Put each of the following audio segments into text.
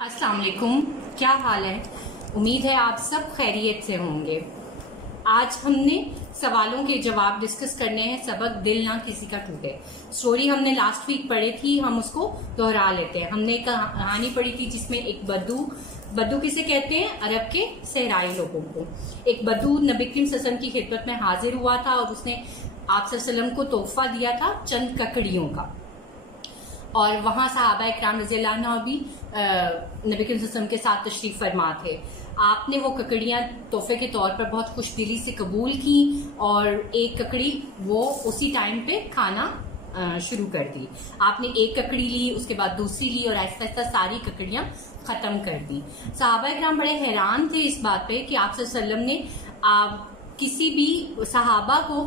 अस्सलाम वालेकुम, क्या हाल है। उम्मीद है आप सब खैरियत से होंगे। आज हमने सवालों के जवाब डिस्कस करने हैं। सबक दिल ना किसी का टूटे स्टोरी हमने लास्ट वीक पढ़ी थी, हम उसको दोहरा लेते हैं। हमने एक कहानी पढ़ी थी जिसमें एक बद्दू किसे कहते हैं? अरब के सहराई लोगों को। एक बद्दू नबी करीम सल्लल्लाहु अलैहि वसल्लम की खिदमत में हाजिर हुआ था और उसने आप सल्लल्लाहु अलैहि वसल्लम को तोहफा दिया था चंद ककड़ियों का। और वहां सहाबा इकराम रज़ियल्लाहु अन्हुम भी नबी करीम सल्लल्लाहु अलैहि वसल्लम के साथ तशरीफ फरमा थे। आपने वो ककड़ियां तोहफे के तौर पर बहुत खुशदिली से कबूल की और एक ककड़ी वो उसी टाइम पे खाना शुरू कर दी। आपने एक ककड़ी ली, उसके बाद दूसरी ली और ऐसा ऐसा सारी ककड़ियां खत्म कर दी। सहाबा इकराम बड़े हैरान थे इस बात पे कि आप सल्लल्लाहु अलैहि वसल्लम ने किसी भी सहाबा को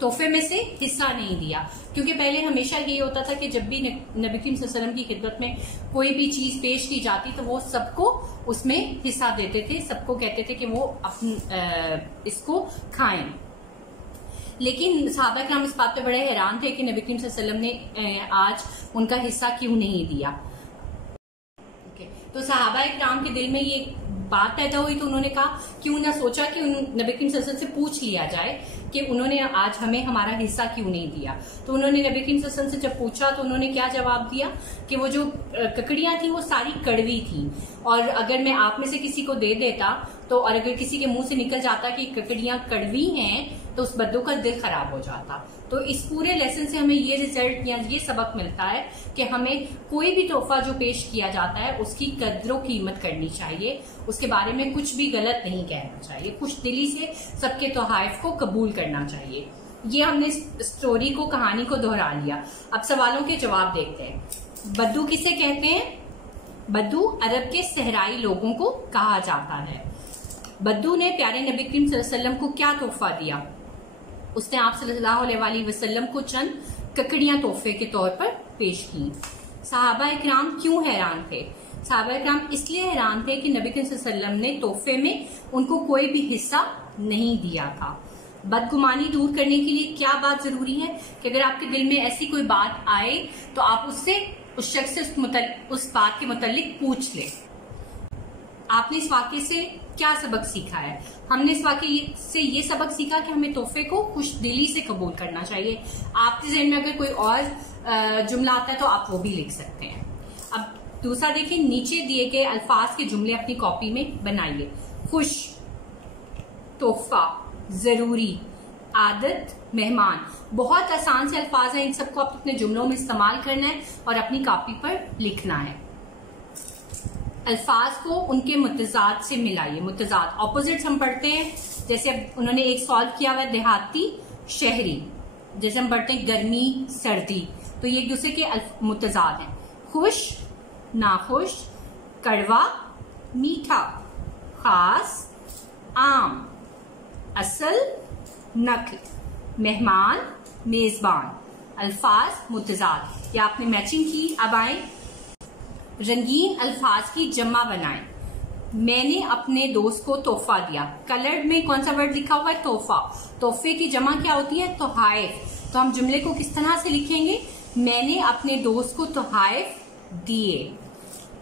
तोहफे में से हिस्सा नहीं दिया, क्योंकि पहले हमेशा ये होता था कि जब भी नबी करीम सल्लल्लाहु अलैहि वसल्लम की खिदमत में कोई भी चीज पेश की जाती तो वो सबको उसमें हिस्सा देते थे, सबको कहते थे कि वो इसको खाएं। लेकिन सहाबा किराम इस बात पे बड़े हैरान थे कि नबी करीम सल्लल्लाहु अलैहि वसल्लम ने आज उनका हिस्सा क्यों नहीं दिया। तो सहाबा किराम के दिल में ये बात पैदा हुई तो उन्होंने कहा क्यों ना सोचा कि नबी करीम सल्लल्लाहु अलैहि वसल्लम से पूछ लिया जाए कि उन्होंने आज हमें हमारा हिस्सा क्यों नहीं दिया। तो उन्होंने नबी करीम सल्लल्लाहु अलैहि वसल्लम से जब पूछा तो उन्होंने क्या जवाब दिया कि वो जो ककड़ियां थी वो सारी कड़वी थी और अगर मैं आप में से किसी को दे देता तो और अगर किसी के मुंह से निकल जाता कि ककड़ियां कड़वी हैं तो उस बद्दू का दिल खराब हो जाता। तो इस पूरे लेसन से हमें ये रिजल्ट या ये सबक मिलता है कि हमें कोई भी तोहफा जो पेश किया जाता है उसकी कद्र कीमत करनी चाहिए, उसके बारे में कुछ भी गलत नहीं कहना चाहिए, खुश दिली से सबके तोहफे को कबूल करना चाहिए। ये हमने स्टोरी को, कहानी को दोहरा लिया। अब सवालों के जवाब देखते हैं। बद्दू किसे कहते हैं? बद्दू अरब के सहराई लोगों को कहा जाता है। बद्दू ने प्यारे नबी करीम सल्लल्लाहु अलैहि वसल्लम को क्या तोहफा दिया? उसने आप सल्लल्लाहु अलैहि वसल्लम को चंद ककड़ियां तोहफे के तौर पर पेश की। सहाबा इकराम क्यों हैरान थे? सहाबा इकराम इसलिए हैरान थे कि नबी करीम सल्लल्लाहु अलैहि वसल्लम ने तोहफे में उनको कोई भी हिस्सा नहीं दिया था। बदगुमानी दूर करने के लिए क्या बात जरूरी है कि अगर आपके दिल में ऐसी कोई बात आए तो आप उससे उस शख्स से उस बात के मुतालिक पूछ ले। आपने इस वाक्य से क्या सबक सीखा है? हमने इस वाक्य से ये सबक सीखा कि हमें तोहफे को खुश दिली से कबूल करना चाहिए। आपके ज़हन में अगर कोई और जुमला आता है तो आप वो भी लिख सकते हैं। अब दूसरा देखिए, नीचे दिए गए अल्फाज के जुमले अपनी कॉपी में बनाइए। खुश, तोहफा, जरूरी, आदत, मेहमान। बहुत आसान से अल्फाज हैं, इन सबको आप अपने जुमलों में इस्तेमाल करना है और अपनी कॉपी पर लिखना है। अल्फाज को उनके मुतजाद से मिलाइए। मुतजाद ऑपोजिट्स हम पढ़ते हैं, जैसे अब उन्होंने एक सॉल्व किया हुआ देहाती शहरी, जैसे हम पढ़ते हैं गर्मी सर्दी, तो ये एक दूसरे के मुतजाद हैं। खुश, नाखुश, कड़वा, मीठा, खास, आम, असल, नक्ल, मेहमान, मेजबान। अल्फाज मुतजाद, या आपने मैचिंग की। अब आए रंगीन अल्फाज की जमा बनाएं। मैंने अपने दोस्त को तोहफा दिया। कलर्ड में कौन सा वर्ड लिखा हुआ है? तोहफा। तोहफे की जमा क्या होती है? तोहाइफ। तो हम जुमले को किस तरह से लिखेंगे? मैंने अपने दोस्त को तोहाइफ दिए।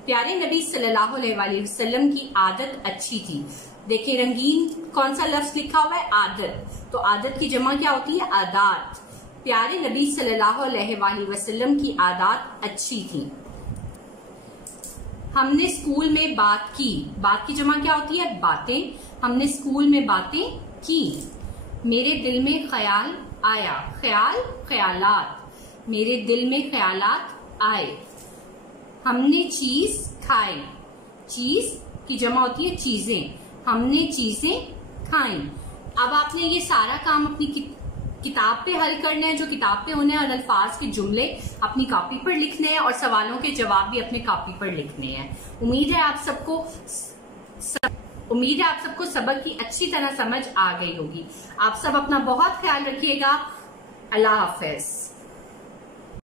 प्यारे नबी सल्लल्लाहु अलैहि वसल्लम की आदत अच्छी थी। देखिए रंगीन कौन सा लफ्ज लिखा हुआ है? आदत। तो आदत की जमा क्या होती है? आदात। प्यारे नबी सल्लल्लाहु अलैहि वसल्लम की आदत अच्छी थी। हमने स्कूल में बात की। बात की जमा क्या होती है? बातें। हमने स्कूल में बातें की। मेरे दिल में ख्याल आया। ख्याल, ख्यालात। मेरे दिल में ख्यालात आए। हमने चीज खाई। चीज की जमा होती है चीजें। हमने चीजें खाई। अब आपने ये सारा काम अपनी किताब पे हल करना है, जो किताब पे होने हैं, और अल्फाज के जुमले अपनी कॉपी पर लिखने हैं और सवालों के जवाब भी अपने कॉपी पर लिखने हैं। उम्मीद है आप सबको सबक की अच्छी तरह समझ आ गई होगी। आप सब अपना बहुत ख्याल रखिएगा। अल्लाह हाफिज।